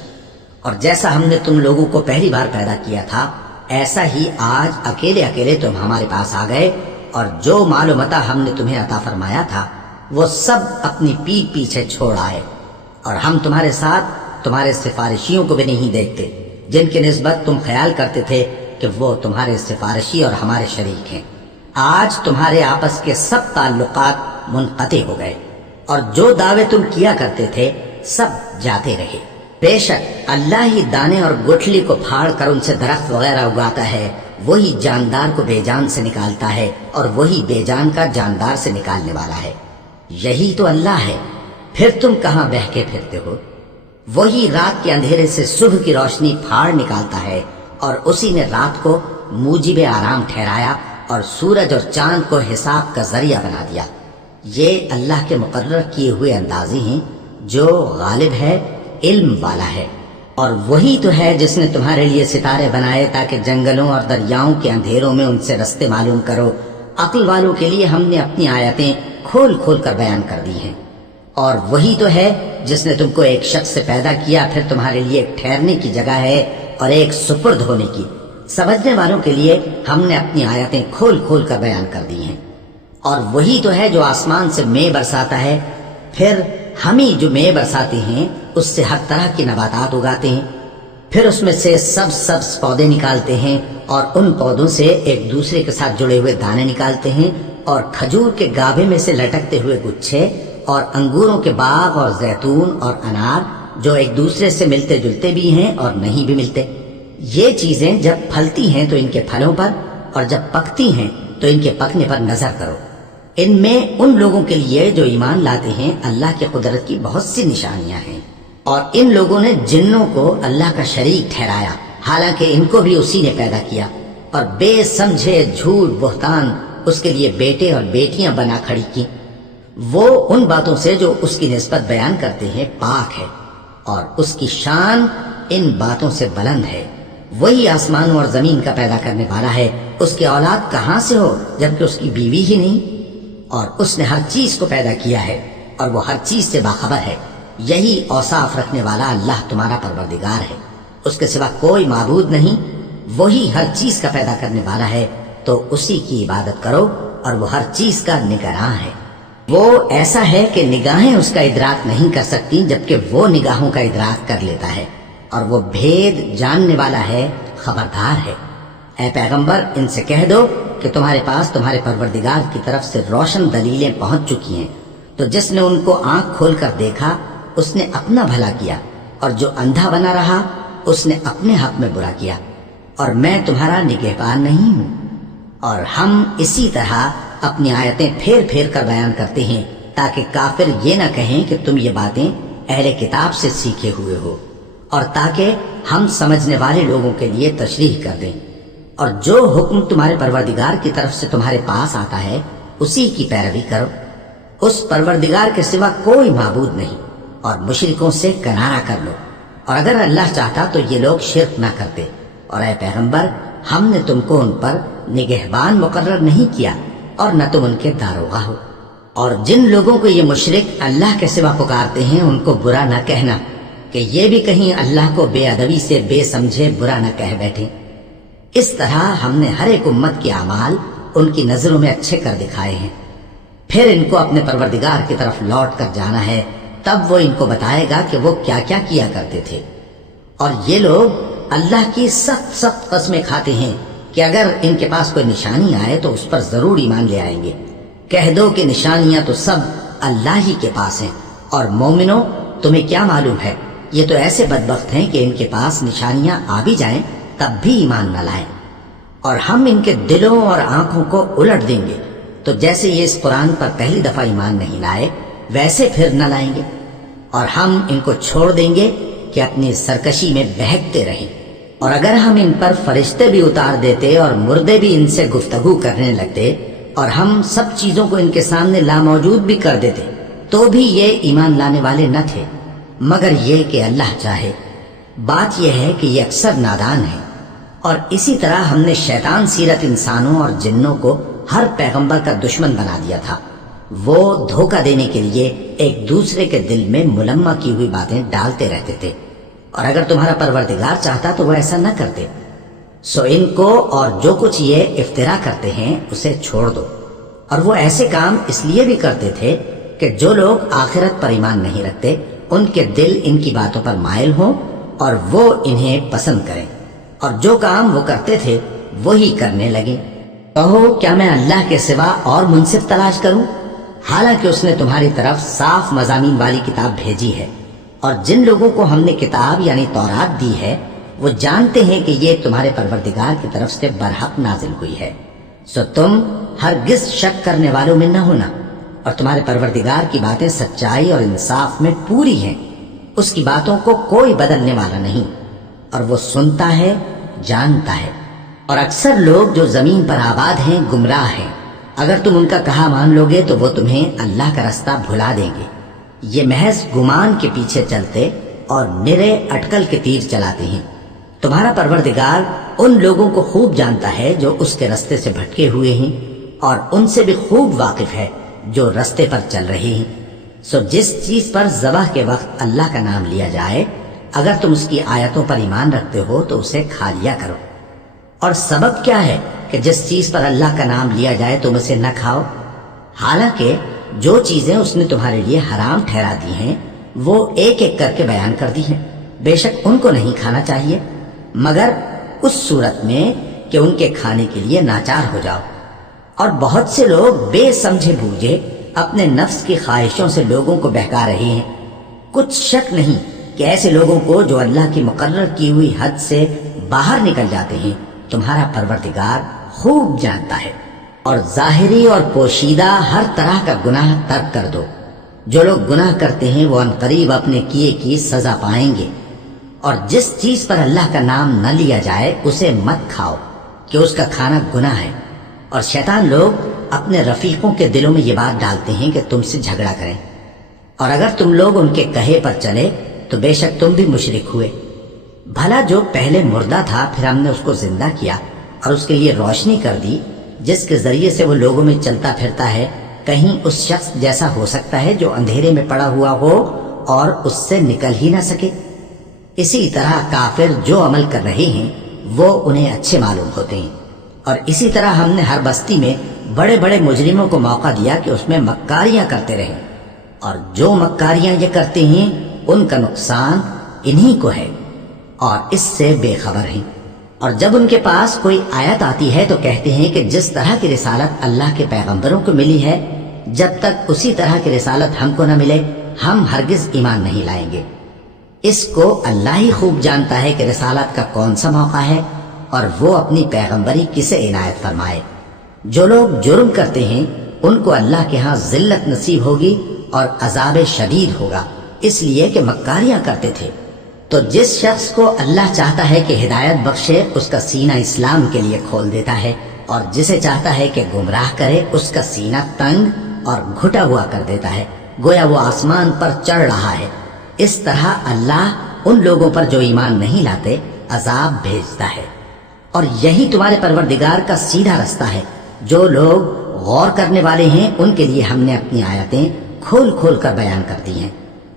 اور جیسا ہم نے تم لوگوں کو پہلی بار پیدا کیا تھا ایسا ہی آج اکیلے اکیلے تم ہمارے پاس آ گئے، اور جو مال و متاع ہم نے تمہیں عطا فرمایا تھا وہ سب اپنی پیٹھ پیچھے چھوڑ آئے، اور ہم تمہارے ساتھ تمہارے سفارشیوں کو بھی نہیں دیکھتے جن کی نسبت تم خیال کرتے تھے کہ وہ تمہارے سفارشی اور ہمارے شریک ہیں۔ آج تمہارے آپس کے سب تعلقات منقطع ہو گئے، اور جو دعوے تم کیا کرتے تھے سب جاتے رہے۔ بے شک اللہ ہی دانے اور گٹھلی کو پھاڑ کر ان سے درخت وغیرہ اگاتا ہے، وہی جاندار کو بے جان سے نکالتا ہے اور وہی بے جان کا جاندار سے نکالنے والا ہے۔ یہی تو اللہ ہے، پھر تم کہاں بہکے پھرتے ہو؟ وہی رات کے اندھیرے سے صبح کی روشنی پھاڑ نکالتا ہے، اور اسی نے رات کو موجب آرام ٹھہرایا اور سورج اور چاند کو حساب کا ذریعہ بنا دیا۔ یہ اللہ کے مقرر کیے ہوئے اندازے ہیں جو غالب ہے، علم والا ہے۔ اور وہی تو ہے جس نے تمہارے لیے ستارے بنائے تاکہ جنگلوں اور دریاؤں کے اندھیروں میں ان سے رستے معلوم کرو۔ عقل والوں کے لیے ہم نے اپنی آیتیں کھول کھول کر بیان کر دی ہیں۔ اور وہی تو ہے جس نے تم کو ایک شخص سے پیدا کیا، پھر تمہارے لیے ایک ٹھہرنے کی جگہ ہے اور ایک سپرد ہونے کی۔ سمجھنے والوں کے لیے ہم نے اپنی آیتیں کھول کھول کر بیان کر دی ہیں۔ اور وہی تو ہے جو آسمان سے مے برساتا ہے، پھر ہم ہی جو مے برساتے ہیں اس سے ہر طرح کی نباتات اگاتے ہیں، پھر اس میں سے سبز پودے نکالتے ہیں، اور ان پودوں سے ایک دوسرے کے ساتھ جڑے ہوئے دانے نکالتے ہیں، اور کھجور کے گابھے میں سے لٹکتے ہوئے گچھے، اور انگوروں کے باغ اور زیتون اور انار جو ایک دوسرے سے ملتے جلتے بھی ہیں اور نہیں بھی ملتے۔ یہ چیزیں جب پھلتی ہیں تو ان کے پھلوں پر، اور جب پکتی ہیں تو ان کے پکنے پر نظر کرو۔ ان میں ان لوگوں کے لیے جو ایمان لاتے ہیں اللہ کی قدرت کی بہت سی نشانیاں ہیں۔ اور ان لوگوں نے جنوں کو اللہ کا شریک ٹھہرایا، حالانکہ ان کو بھی اسی نے پیدا کیا، اور بے سمجھے جھوٹ بہتان اس کے لیے بیٹے اور بیٹیاں بنا کھڑی کی۔ وہ ان باتوں سے جو اس کی نسبت بیان کرتے ہیں پاک ہے، اور اس کی شان ان باتوں سے بلند ہے۔ وہی آسمانوں اور زمین کا پیدا کرنے والا ہے، اس کی اولاد کہاں سے ہو جبکہ اس کی بیوی ہی نہیں؟ اور اس نے ہر چیز کو پیدا کیا ہے اور وہ ہر چیز سے باخبر ہے۔ یہی اوصاف رکھنے والا اللہ تمہارا پروردگار ہے، اس کے سوا کوئی معبود نہیں۔ وہی ہر چیز کا پیدا کرنے والا ہے، تو اسی کی عبادت کرو اور وہ ہر چیز کا نگراں ہے۔ وہ ایسا ہے کہ نگاہیں اس کا ادراک نہیں کر سکتی، جبکہ وہ نگاہوں کا ادراک کر لیتا ہے، اور وہ بھید جاننے والا ہے، خبردار ہے۔ اے پیغمبر، ان سے کہہ دو کہ تمہارے پاس تمہارے پروردگار کی طرف سے روشن دلیلیں پہنچ چکی ہیں، تو جس نے ان کو آنکھ کھول کر دیکھا اس نے اپنا بھلا کیا، اور جو اندھا بنا رہا اس نے اپنے حق میں برا کیا، اور میں تمہارا نگہبان نہیں ہوں۔ اور ہم اسی طرح اپنی آیتیں پھیر پھیر کر بیان کرتے ہیں تاکہ کافر یہ نہ کہیں کہ تم یہ باتیں اہل کتاب سے سیکھے ہوئے ہو، اور تاکہ ہم سمجھنے والے لوگوں کے لیے تشریح کر دیں۔ اور جو حکم تمہارے پروردگار کی طرف سے تمہارے پاس آتا ہے اسی کی پیروی کرو، اس پروردگار کے سوا کوئی معبود نہیں، اور مشرکوں سے کنارہ کر لو، اور اگر اللہ چاہتا تو یہ لوگ شرک نہ کرتے۔ اور اے پیغمبر، ہم نے تم کو ان پر نگہبان مقرر نہیں کیا اور نہ تم ان کے داروغہ ہو۔ اور جن لوگوں کو یہ مشرک اللہ کے سوا پکارتے ہیں ان کو برا نہ کہنا کہ یہ بھی کہیں اللہ کو بے ادبی سے بے سمجھے برا نہ کہہ بیٹھیں۔ اس طرح ہم نے ہر ایک امت کے اعمال ان کی نظروں میں اچھے کر دکھائے ہیں، پھر ان کو اپنے پروردگار کی طرف لوٹ کر جانا ہے، تب وہ ان کو بتائے گا کہ وہ کیا کیا کیا کرتے تھے۔ اور یہ لوگ اللہ کی سخت سخت قسمیں کھاتے ہیں کہ اگر ان کے پاس کوئی نشانی آئے تو اس پر ضرور ایمان لے آئیں گے۔ کہہ دو کہ نشانیاں تو سب اللہ ہی کے پاس ہیں، اور مومنوں تمہیں کیا معلوم ہے، یہ تو ایسے بدبخت ہیں کہ ان کے پاس نشانیاں آ بھی جائیں تب بھی ایمان نہ لائیں، اور ہم ان کے دلوں اور آنکھوں کو الٹ دیں گے، تو جیسے یہ اس قرآن پر پہلی دفعہ ایمان نہیں لائے ویسے پھر نہ لائیں گے، اور ہم ان کو چھوڑ دیں گے کہ اپنی سرکشی میں بہکتے رہیں۔ اور اگر ہم ان پر فرشتے بھی اتار دیتے اور مردے بھی ان سے گفتگو کرنے لگتے اور ہم سب چیزوں کو ان کے سامنے لاموجود بھی کر دیتے تو بھی یہ ایمان لانے والے نہ تھے، مگر یہ کہ اللہ چاہے۔ بات یہ ہے کہ یہ اکثر نادان ہیں۔ اور اسی طرح ہم نے شیطان سیرت انسانوں اور جنوں کو ہر پیغمبر کا دشمن بنا دیا تھا، وہ دھوکہ دینے کے لیے ایک دوسرے کے دل میں ملمہ کی ہوئی باتیں ڈالتے رہتے تھے، اور اگر تمہارا پروردگار چاہتا تو وہ ایسا نہ کرتے۔ سو ان کو اور جو کچھ یہ افترا کرتے ہیں اسے چھوڑ دو۔ اور وہ ایسے کام اس لیے بھی کرتے تھے کہ جو لوگ آخرت پر ایمان نہیں رکھتے ان کے دل ان کی باتوں پر مائل ہوں اور وہ انہیں پسند کریں، اور جو کام وہ کرتے تھے وہی کرنے لگے۔ کہو کیا میں اللہ کے سوا اور منصف تلاش کروں، حالانکہ اس نے تمہاری طرف صاف مضامین والی کتاب بھیجی ہے، اور جن لوگوں کو ہم نے کتاب یعنی تورات دی ہے وہ جانتے ہیں کہ یہ تمہارے پروردگار کی طرف سے برحق نازل ہوئی ہے، سو تم ہرگز شک کرنے والوں میں نہ ہونا، اور تمہارے پروردگار کی باتیں سچائی اور انصاف میں پوری ہیں، اس کی باتوں کو کوئی بدلنے والا نہیں، اور وہ سنتا ہے، جانتا ہے۔ اور اکثر لوگ جو زمین پر آباد ہیں گمراہ ہیں، اگر تم ان کا کہا مان لوگے تو وہ تمہیں اللہ کا رستہ بھلا دیں گے۔ یہ محض گمان کے پیچھے چلتے اور نرے اٹکل کے تیر چلاتے ہیں۔ تمہارا پروردگار ان لوگوں کو خوب جانتا ہے جو اس کے رستے سے بھٹکے ہوئے ہیں، اور ان سے بھی خوب واقف ہے جو رستے پر چل رہے ہیں۔ سو جس چیز پر ذبح کے وقت اللہ کا نام لیا جائے اگر تم اس کی آیتوں پر ایمان رکھتے ہو تو اسے کھا لیا کرو۔ اور سبب کیا ہے کہ جس چیز پر اللہ کا نام لیا جائے تم اسے نہ کھاؤ، حالانکہ جو چیزیں اس نے تمہارے لیے حرام ٹھہرا دی ہیں وہ ایک ایک کر کے بیان کر دی ہیں، بے شک ان کو نہیں کھانا چاہیے مگر اس صورت میں کہ ان کے کھانے کے لیے ناچار ہو جاؤ۔ اور بہت سے لوگ بے سمجھے بوجھے اپنے نفس کی خواہشوں سے لوگوں کو بہکا رہے ہیں۔ کچھ شک نہیں کہ ایسے لوگوں کو جو اللہ کی مقرر کی ہوئی حد سے باہر نکل جاتے ہیں تمہارا پروردگار خوب جانتا ہے۔ اور ظاہری اور پوشیدہ ہر طرح کا گناہ ترک کر دو، جو لوگ گناہ کرتے ہیں وہ عنقریب اپنے کیے کی سزا پائیں گے۔ اور جس چیز پر اللہ کا نام نہ لیا جائے اسے مت کھاؤ کہ اس کا کھانا گناہ ہے۔ اور شیطان لوگ اپنے رفیقوں کے دلوں میں یہ بات ڈالتے ہیں کہ تم سے جھگڑا کریں، اور اگر تم لوگ ان کے کہے پر چلے تو بے شک تم بھی مشرک ہوئے۔ بھلا جو پہلے مردہ تھا پھر ہم نے اس کو زندہ کیا اور اس کے لیے روشنی کر دی جس کے ذریعے سے وہ لوگوں میں چلتا پھرتا ہے، کہیں اس شخص جیسا ہو سکتا ہے جو اندھیرے میں پڑا ہوا ہو اور اس سے نکل ہی نہ سکے؟ اسی طرح کافر جو عمل کر رہے ہیں وہ انہیں اچھے معلوم ہوتے ہیں۔ اور اسی طرح ہم نے ہر بستی میں بڑے بڑے مجرموں کو موقع دیا کہ اس میں مکاریاں کرتے رہیں، اور جو مکاریاں یہ کرتے ہیں ان کا نقصان انہی کو ہے اور اس سے بے خبر ہیں۔ اور جب ان کے پاس کوئی آیت آتی ہے تو کہتے ہیں کہ جس طرح کی رسالت اللہ کے پیغمبروں کو ملی ہے، جب تک اسی طرح کی رسالت ہم کو نہ ملے ہم ہرگز ایمان نہیں لائیں گے۔ اس کو اللہ ہی خوب جانتا ہے کہ رسالت کا کون سا موقع ہے اور وہ اپنی پیغمبری کسے عنایت فرمائے۔ جو لوگ جرم کرتے ہیں ان کو اللہ کے ہاں ذلت نصیب ہوگی اور عذاب شدید ہوگا، اس لیے کہ مکاریاں کرتے تھے۔ تو جس شخص کو اللہ چاہتا ہے کہ ہدایت بخشے اس کا سینہ اسلام کے لیے کھول دیتا ہے، اور جسے چاہتا ہے کہ گمراہ کرے اس کا سینہ تنگ اور گھٹا ہوا کر دیتا ہے، گویا وہ آسمان پر چڑھ رہا ہے۔ اس طرح اللہ ان لوگوں پر جو ایمان نہیں لاتے عذاب بھیجتا ہے۔ اور یہی تمہارے پروردگار کا سیدھا رستہ ہے۔ جو لوگ غور کرنے والے ہیں ان کے لیے ہم نے اپنی آیتیں کھول کھول کر بیان کر دی ہیں۔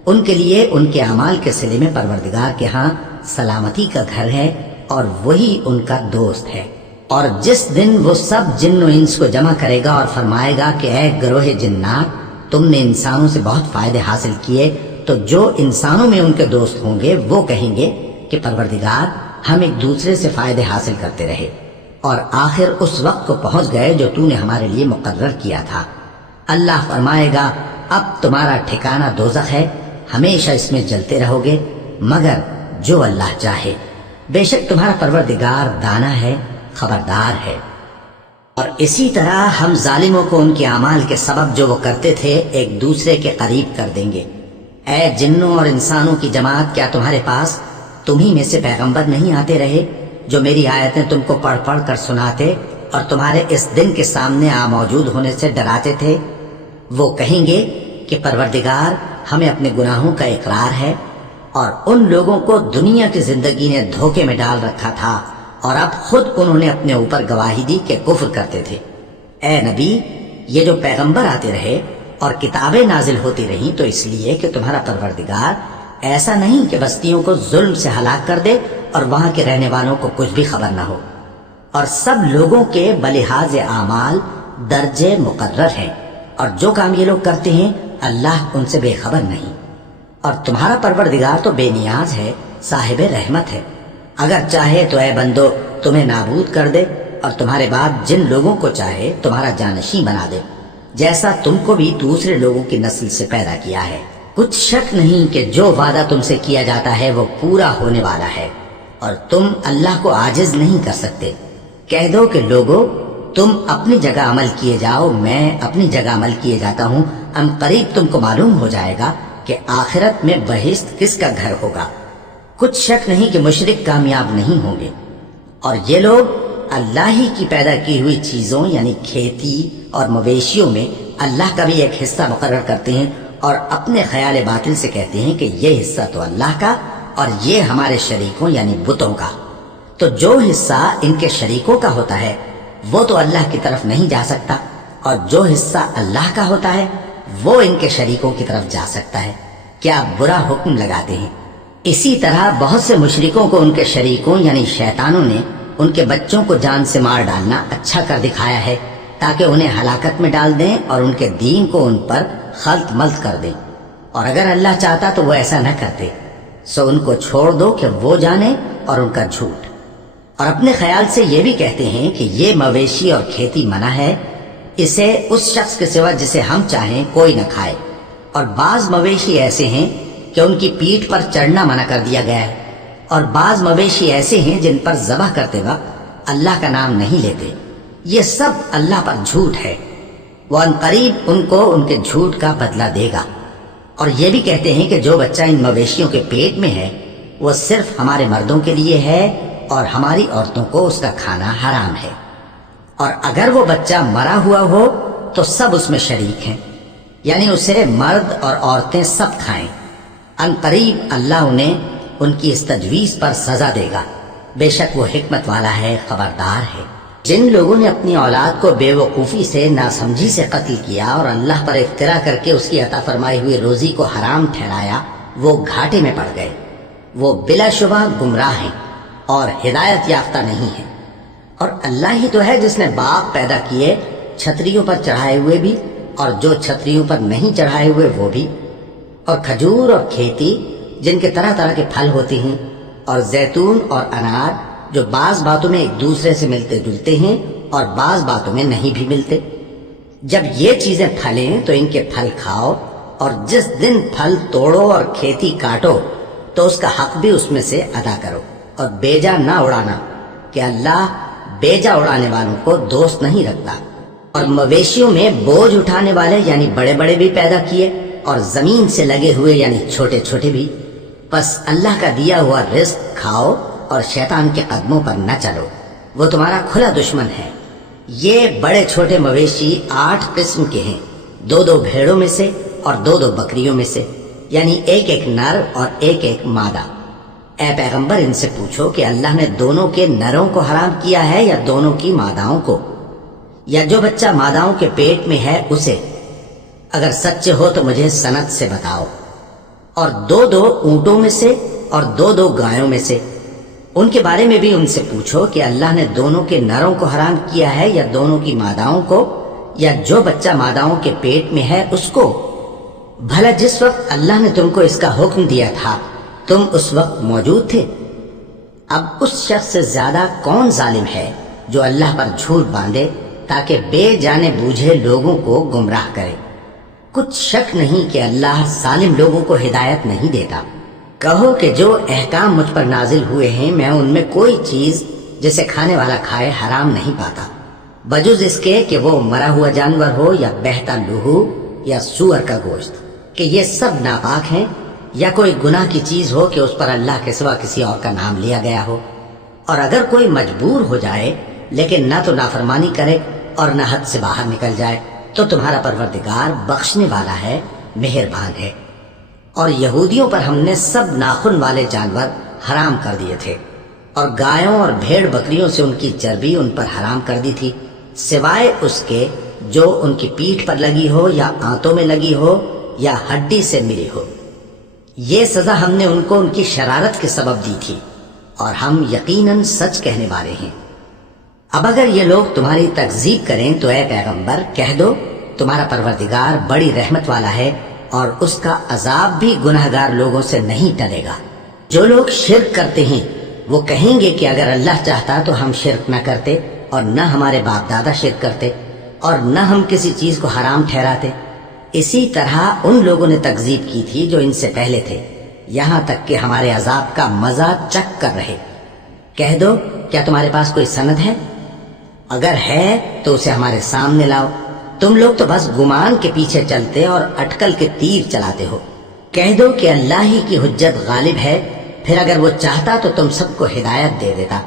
ان کے لیے ان کے اعمال کے صلے میں پروردگار کے ہاں سلامتی کا گھر ہے اور وہی ان کا دوست ہے۔ اور جس دن وہ سب جن و انس کو جمع کرے گا اور فرمائے گا کہ اے گروہ جنات، تم نے انسانوں سے بہت فائدے حاصل کیے، تو جو انسانوں میں ان کے دوست ہوں گے وہ کہیں گے کہ پروردگار ہم ایک دوسرے سے فائدے حاصل کرتے رہے اور آخر اس وقت کو پہنچ گئے جو تو نے ہمارے لیے مقرر کیا تھا۔ اللہ فرمائے گا اب تمہارا ٹھکانہ دوزخ ہے، ہمیشہ اس میں جلتے رہو گے مگر جو اللہ چاہے، بے شک تمہارا پروردگار دانا ہے، خبردار ہے۔ اور اسی طرح ہم ظالموں کو ان کے اعمال کے سبب جو وہ کرتے تھے ایک دوسرے کے قریب کر دیں گے۔ اے جنوں اور انسانوں کی جماعت، کیا تمہارے پاس تمہیں میں سے پیغمبر نہیں آتے رہے جو میری آیتیں تم کو پڑھ پڑھ کر سناتے اور تمہارے اس دن کے سامنے موجود ہونے سے ڈراتے تھے؟ وہ کہیں گے کہ پروردگار ہمیں اپنے گناہوں کا اقرار ہے، اور ان لوگوں کو دنیا کی زندگی نے دھوکے میں ڈال رکھا تھا اور اب خود انہوں نے اپنے اوپر گواہی دی کہ کفر کرتے تھے۔ اے نبی، یہ جو پیغمبر آتے رہے اور کتابیں نازل ہوتی رہیں تو اس لیے کہ تمہارا پروردگار ایسا نہیں کہ بستیوں کو ظلم سے ہلاک کر دے اور وہاں کے رہنے والوں کو کچھ بھی خبر نہ ہو، اور سب لوگوں کے بلحاظ اعمال درجے مقرر ہیں، اور جو کام یہ لوگ کرتے ہیں اللہ ان سے بے خبر نہیں۔ اور تمہارا پروردگار تو بے نیاز ہے، صاحب رحمت ہے، اگر چاہے تو اے بندو تمہیں نابود کر دے اور تمہارے بعد جن لوگوں کو چاہے تمہارا جانشین بنا دے، جیسا تم کو بھی دوسرے لوگوں کی نسل سے پیدا کیا ہے۔ کچھ شک نہیں کہ جو وعدہ تم سے کیا جاتا ہے وہ پورا ہونے والا ہے، اور تم اللہ کو عاجز نہیں کر سکتے۔ کہہ دو کہ لوگو تم اپنی جگہ عمل کیے جاؤ، میں اپنی جگہ عمل کیے جاتا ہوں، ان قریب تم کو معلوم ہو جائے گا کہ آخرت میں بہشت کس کا گھر ہوگا۔ کچھ شک نہیں کہ مشرک کامیاب نہیں ہوں گے۔ اور یہ لوگ اللہ ہی کی پیدا کی ہوئی چیزوں یعنی کھیتی اور مویشیوں میں اللہ کا بھی ایک حصہ مقرر کرتے ہیں اور اپنے خیال باطل سے کہتے ہیں کہ یہ حصہ تو اللہ کا اور یہ ہمارے شریکوں یعنی بتوں کا۔ تو جو حصہ ان کے شریکوں کا ہوتا ہے وہ تو اللہ کی طرف نہیں جا سکتا، اور جو حصہ اللہ کا ہوتا ہے وہ ان کے شریکوں کی طرف جا سکتا ہے۔ کیا برا حکم لگاتے ہیں۔ اسی طرح بہت سے مشرکوں کو ان کے شریکوں یعنی شیطانوں نے ان کے بچوں کو جان سے مار ڈالنا اچھا کر دکھایا ہے تاکہ انہیں ہلاکت میں ڈال دیں اور ان کے دین کو ان پر خلط ملط کر دیں، اور اگر اللہ چاہتا تو وہ ایسا نہ کرتے۔ سو ان کو چھوڑ دو کہ وہ جانے اور ان کا جھوٹ۔ اور اپنے خیال سے یہ بھی کہتے ہیں کہ یہ مویشی اور کھیتی منع ہے، اسے اس شخص کے سوا جسے ہم چاہیں کوئی نہ کھائے، اور بعض مویشی ایسے ہیں کہ ان کی پیٹھ پر چڑھنا منع کر دیا گیا ہے، اور بعض مویشی ایسے ہیں جن پر ذبح کرتے وقت اللہ کا نام نہیں لیتے۔ یہ سب اللہ پر جھوٹ ہے، وہ ان قریب ان کو ان کے جھوٹ کا بدلہ دے گا۔ اور یہ بھی کہتے ہیں کہ جو بچہ ان مویشیوں کے پیٹ میں ہے وہ صرف ہمارے مردوں کے لیے ہے اور ہماری عورتوں کو اس کا کھانا حرام ہے، اور اگر وہ بچہ مرا ہوا ہو تو سب اس میں شریک ہیں، یعنی اسے مرد اور عورتیں سب کھائیں۔ ان قریب اللہ انہیں ان کی اس تجویز پر سزا دے گا، بے شک وہ حکمت والا ہے، خبردار ہے۔ جن لوگوں نے اپنی اولاد کو بے وقوفی سے ناسمجھی سے قتل کیا اور اللہ پر افترا کر کے اس کی عطا فرمائی ہوئی روزی کو حرام ٹھہرایا، وہ گھاٹے میں پڑ گئے، وہ بلا شبہ گمراہ ہیں اور ہدایت یافتہ نہیں ہیں۔ اور اللہ ہی تو ہے جس نے باغ پیدا کیے چھتریوں پر چڑھائے ہوئے بھی اور جو چھتریوں پر نہیں چڑھائے ہوئے وہ بھی، اور کھجور اور کھیتی جن کے طرح طرح کے پھل ہوتے ہیں، اور زیتون اور انار جو بعض باتوں میں ایک دوسرے سے ملتے جلتے ہیں اور بعض باتوں میں نہیں بھی ملتے۔ جب یہ چیزیں پھلیں تو ان کے پھل کھاؤ، اور جس دن پھل توڑو اور کھیتی کاٹو تو اس کا حق بھی اس میں سے ادا کرو، اور بیجا نہ اڑانا کہ اللہ بیجا اڑانے والوں کو دوست نہیں رکھتا۔ اور مویشیوں میں بوجھ اٹھانے والے یعنی بڑے بڑے بھی پیدا کیے، اور زمین سے لگے ہوئے یعنی چھوٹے چھوٹے بھی۔ پس اللہ کا دیا ہوا رزق کھاؤ اور شیطان کے قدموں پر نہ چلو، وہ تمہارا کھلا دشمن ہے۔ یہ بڑے چھوٹے مویشی 8 قسم کے ہیں، 2 بھیڑوں میں سے اور 2 بکریوں میں سے، یعنی ایک نر اور ایک مادہ۔ اے پیغمبر ان سے پوچھو کہ اللہ نے دونوں کے نروں کو حرام کیا ہے یا دونوں کی ماداؤں کو، یا جو بچہ ماداؤں کے پیٹ میں ہے اسے؟ اگر سچے ہو تو مجھے سند سے بتاؤ۔ اور 2 اونٹوں میں سے اور 2 گایوں میں سے، ان کے بارے میں بھی ان سے پوچھو کہ اللہ نے دونوں کے نروں کو حرام کیا ہے یا دونوں کی ماداؤں کو، یا جو بچہ ماداؤں کے پیٹ میں ہے اس کو؟ بھلا جس وقت اللہ نے تم کو اس کا حکم دیا تھا تم اس وقت موجود تھے؟ اب اس شخص سے زیادہ کون ظالم ہے جو اللہ پر جھوٹ باندھے تاکہ بے جانے بوجھے لوگوں کو گمراہ کرے؟ کچھ شک نہیں کہ اللہ ظالم لوگوں کو ہدایت نہیں دیتا۔ کہو کہ جو احکام مجھ پر نازل ہوئے ہیں میں ان میں کوئی چیز جسے کھانے والا کھائے حرام نہیں پاتا، بجز اس کے کہ وہ مرا ہوا جانور ہو یا بہتا لہو یا سور کا گوشت، کہ یہ سب ناپاک ہیں، یا کوئی گناہ کی چیز ہو کہ اس پر اللہ کے سوا کسی اور کا نام لیا گیا ہو۔ اور اگر کوئی مجبور ہو جائے لیکن نہ تو نافرمانی کرے اور نہ حد سے باہر نکل جائے تو تمہارا پروردگار بخشنے والا ہے، مہربان ہے۔ اور یہودیوں پر ہم نے سب ناخن والے جانور حرام کر دیے تھے، اور گایوں اور بھیڑ بکریوں سے ان کی چربی ان پر حرام کر دی تھی، سوائے اس کے جو ان کی پیٹھ پر لگی ہو یا آنتوں میں لگی ہو یا ہڈی سے ملی ہو۔ یہ سزا ہم نے ان کو ان کی شرارت کے سبب دی تھی، اور ہم یقیناً سچ کہنے والے ہیں۔ اب اگر یہ لوگ تمہاری تکذیب کریں تو اے پیغمبر کہہ دو تمہارا پروردگار بڑی رحمت والا ہے، اور اس کا عذاب بھی گناہگار لوگوں سے نہیں ٹلے گا۔ جو لوگ شرک کرتے ہیں وہ کہیں گے کہ اگر اللہ چاہتا تو ہم شرک نہ کرتے، اور نہ ہمارے باپ دادا شرک کرتے، اور نہ ہم کسی چیز کو حرام ٹھہراتے۔ اسی طرح ان لوگوں نے تکذیب کی تھی جو ان سے پہلے تھے، یہاں تک کہ ہمارے عذاب کا مزہ چکھ کر رہے۔ کہہ دو کیا تمہارے پاس کوئی سند ہے؟ اگر ہے تو اسے ہمارے سامنے لاؤ۔ تم لوگ تو بس گمان کے پیچھے چلتے اور اٹکل کے تیر چلاتے ہو۔ کہہ دو کہ اللہ ہی کی حجت غالب ہے، پھر اگر وہ چاہتا تو تم سب کو ہدایت دے دیتا۔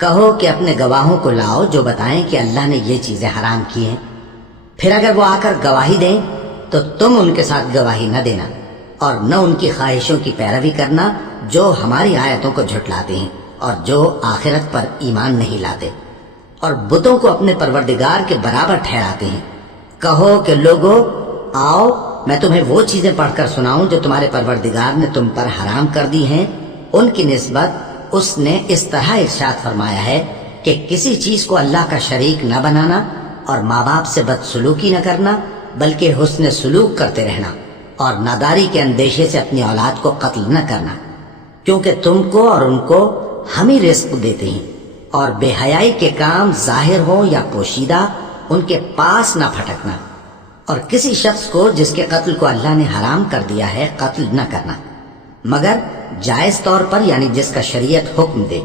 کہو کہ اپنے گواہوں کو لاؤ جو بتائیں کہ اللہ نے یہ چیزیں حرام کی ہیں، پھر اگر وہ آ کر گواہی دیں تو تم ان کے ساتھ گواہی نہ دینا، اور نہ ان کی خواہشوں کی پیروی کرنا جو ہماری آیتوں کو جھٹلاتے ہیں اور جو آخرت پر ایمان نہیں لاتے، اور بتوں کو اپنے پروردگار کے برابر ٹھہراتے ہیں۔ کہو کہ لوگو آؤ میں تمہیں وہ چیزیں پڑھ کر سناؤں جو تمہارے پروردگار نے تم پر حرام کر دی ہیں۔ ان کی نسبت اس نے اس طرح ارشاد فرمایا ہے کہ کسی چیز کو اللہ کا شریک نہ بنانا، اور ماں باپ سے بدسلوکی نہ کرنا بلکہ حسن سلوک کرتے رہنا، اور ناداری کے اندیشے سے اپنی اولاد کو قتل نہ کرنا، کیونکہ تم کو اور ان کو ہم ہی رزق دیتے ہیں۔ اور بے حیائی کے کام ظاہر ہو یا پوشیدہ ان کے پاس نہ پھٹکنا، اور کسی شخص کو جس کے قتل کو اللہ نے حرام کر دیا ہے قتل نہ کرنا، مگر جائز طور پر یعنی جس کا شریعت حکم دے۔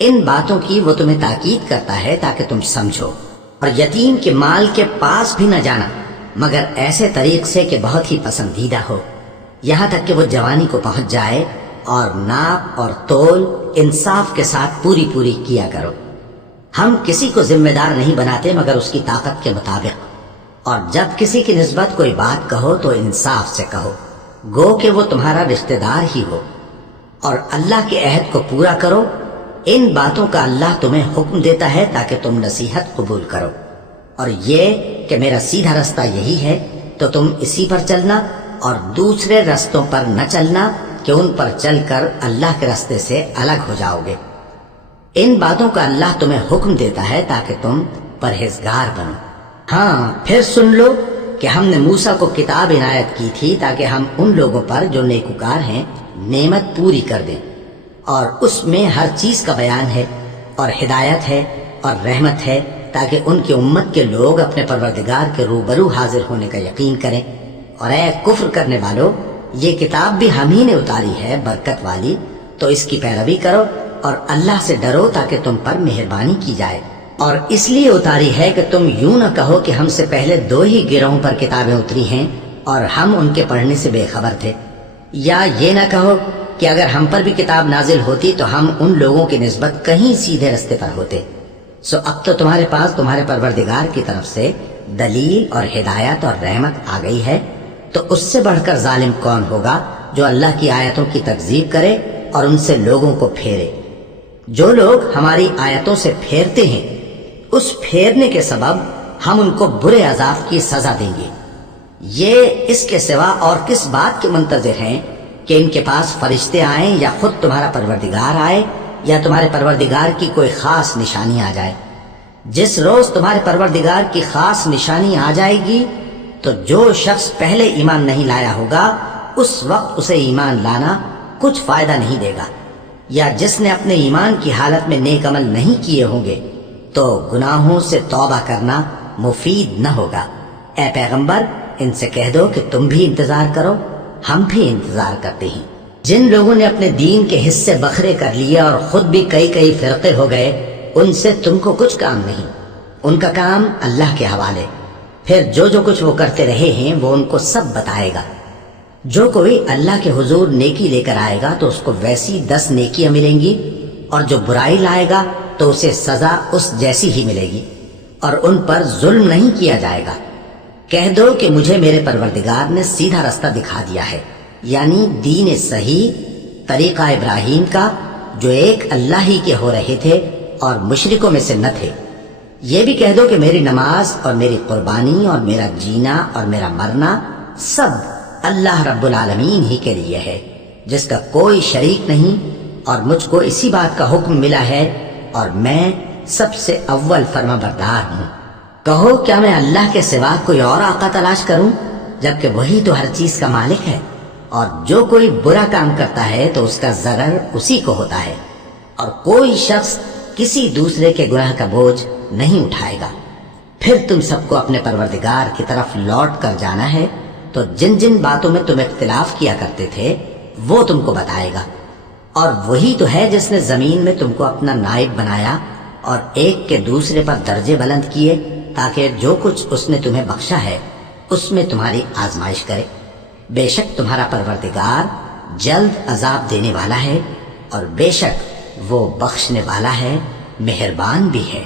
ان باتوں کی وہ تمہیں تاکید کرتا ہے تاکہ تم سمجھو۔ اور یتیم کے مال کے پاس بھی نہ جانا مگر ایسے طریق سے کہ بہت ہی پسندیدہ ہو، یہاں تک کہ وہ جوانی کو پہنچ جائے، اور ناپ اور تول انصاف کے ساتھ پوری کیا کرو۔ ہم کسی کو ذمہ دار نہیں بناتے مگر اس کی طاقت کے مطابق، اور جب کسی کی نسبت کوئی بات کہو تو انصاف سے کہو، گو کہ وہ تمہارا رشتہ دار ہی ہو، اور اللہ کے عہد کو پورا کرو۔ ان باتوں کا اللہ تمہیں حکم دیتا ہے تاکہ تم نصیحت قبول کرو، اور یہ کہ میرا سیدھا رستہ یہی ہے تو تم اسی پر چلنا، اور دوسرے رستوں پر نہ چلنا کہ ان پر چل کر اللہ کے راستے سے الگ ہو جاؤ گے۔ ان باتوں کا اللہ تمہیں حکم دیتا ہے تاکہ تم پرہیزگار بنو۔ ہاں پھر سن لو کہ ہم نے موسیٰ کو کتاب عنایت کی تھی تاکہ ہم ان لوگوں پر جو نیکوکار ہیں نعمت پوری کر دیں، اور اس میں ہر چیز کا بیان ہے اور ہدایت ہے اور رحمت ہے، تاکہ ان کی امت کے لوگ اپنے پروردگار کے روبرو حاضر ہونے کا یقین کریں۔ اور اے کفر کرنے والو، یہ کتاب بھی ہم ہی نے اتاری ہے برکت والی، تو اس کی پیروی کرو اور اللہ سے ڈرو تاکہ تم پر مہربانی کی جائے۔ اور اس لیے اتاری ہے کہ تم یوں نہ کہو کہ ہم سے پہلے 2 ہی گروہوں پر کتابیں اتری ہیں اور ہم ان کے پڑھنے سے بے خبر تھے، یا یہ نہ کہو کہ اگر ہم پر بھی کتاب نازل ہوتی تو ہم ان لوگوں کی نسبت کہیں سیدھے رستے پر ہوتے۔ سو اب تو تمہارے پاس تمہارے پروردگار کی طرف سے دلیل اور ہدایت اور رحمت آ گئی ہے، تو اس سے بڑھ کر ظالم کون ہوگا جو اللہ کی آیتوں کی تکذیب کرے اور ان سے لوگوں کو پھیرے۔ جو لوگ ہماری آیتوں سے پھیرتے ہیں، اس پھیرنے کے سبب ہم ان کو برے عذاب کی سزا دیں گے۔ یہ اس کے سوا اور کس بات کے منتظر ہیں کہ ان کے پاس فرشتے آئیں یا خود تمہارا پروردگار آئے یا تمہارے پروردگار کی کوئی خاص نشانی آ جائے۔ جس روز تمہارے پروردگار کی خاص نشانی آ جائے گی تو جو شخص پہلے ایمان نہیں لایا ہوگا اس وقت اسے ایمان لانا کچھ فائدہ نہیں دے گا، یا جس نے اپنے ایمان کی حالت میں نیک عمل نہیں کیے ہوں گے تو گناہوں سے توبہ کرنا مفید نہ ہوگا۔ اے پیغمبر، ان سے کہہ دو کہ تم بھی انتظار کرو، ہم بھی انتظار کرتے ہیں۔ جن لوگوں نے اپنے دین کے حصے بکھرے کر لیے اور خود بھی کئی فرقے ہو گئے، ان سے تم کو کچھ کام نہیں، ان کا کام اللہ کے حوالے۔ پھر جو کچھ وہ کرتے رہے ہیں وہ ان کو سب بتائے گا۔ جو کوئی اللہ کے حضور نیکی لے کر آئے گا تو اس کو ویسی 10 نیکیاں ملیں گی، اور جو برائی لائے گا تو اسے سزا اس جیسی ہی ملے گی، اور ان پر ظلم نہیں کیا جائے گا۔ کہہ دو کہ مجھے میرے پروردگار نے سیدھا رستہ دکھا دیا ہے، یعنی دین صحیح، طریقہ ابراہیم کا، جو ایک اللہ ہی کے ہو رہے تھے اور مشرکوں میں سے نہ تھے۔ یہ بھی کہہ دو کہ میری نماز اور میری قربانی اور میرا جینا اور میرا مرنا سب اللہ رب العالمین ہی کے لیے ہے، جس کا کوئی شریک نہیں، اور مجھ کو اسی بات کا حکم ملا ہے اور میں سب سے اول فرما بردار ہوں۔ کہو کیا میں اللہ کے سوا کوئی اور آقا تلاش کروں، جبکہ وہی تو ہر چیز کا مالک ہے، اور جو کوئی برا کام کرتا ہے تو اس کا ضرر اسی کو ہوتا ہے، اور کوئی شخص کسی دوسرے کے گناہ کا بوجھ نہیں اٹھائے گا۔ پھر تم سب کو اپنے پروردگار کی طرف لوٹ کر جانا ہے، تو جن باتوں میں تم اختلاف کیا کرتے تھے وہ تم کو بتائے گا۔ اور وہی تو ہے جس نے زمین میں تم کو اپنا نائب بنایا اور ایک کے دوسرے پر درجے بلند کیے، تاکہ جو کچھ اس نے تمہیں بخشا ہے اس میں تمہاری آزمائش کرے۔ بے شک تمہارا پروردگار جلد عذاب دینے والا ہے، اور بے شک وہ بخشنے والا ہے، مہربان بھی ہے۔